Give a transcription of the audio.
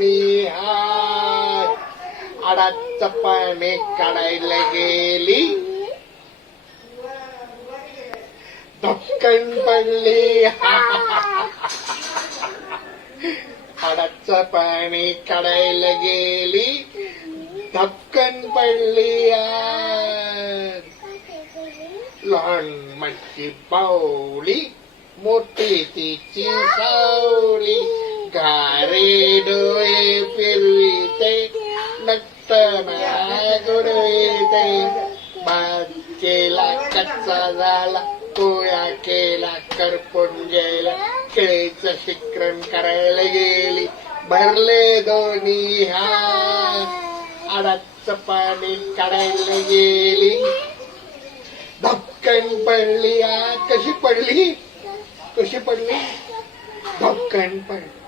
दोन्ही हात. आडाचं पाणी काढायला गेली, धपकन पडली. आडाचं पाणी काढायला गेली, धपकन पडली. लहान मटकी बावली, मोठी तिची सावली. गारे डोळे फिरविते, नटना गुडविते. भात केला कच्चा झाला, पोळ्या केला करपून गेला. केळीचं शिकरण करायला गेली, भरले दोन्ही हात. आडाचं पाणी काढायला गेली, धपकन पडली. कशी पडली, कशी पडली, धपकन पडली.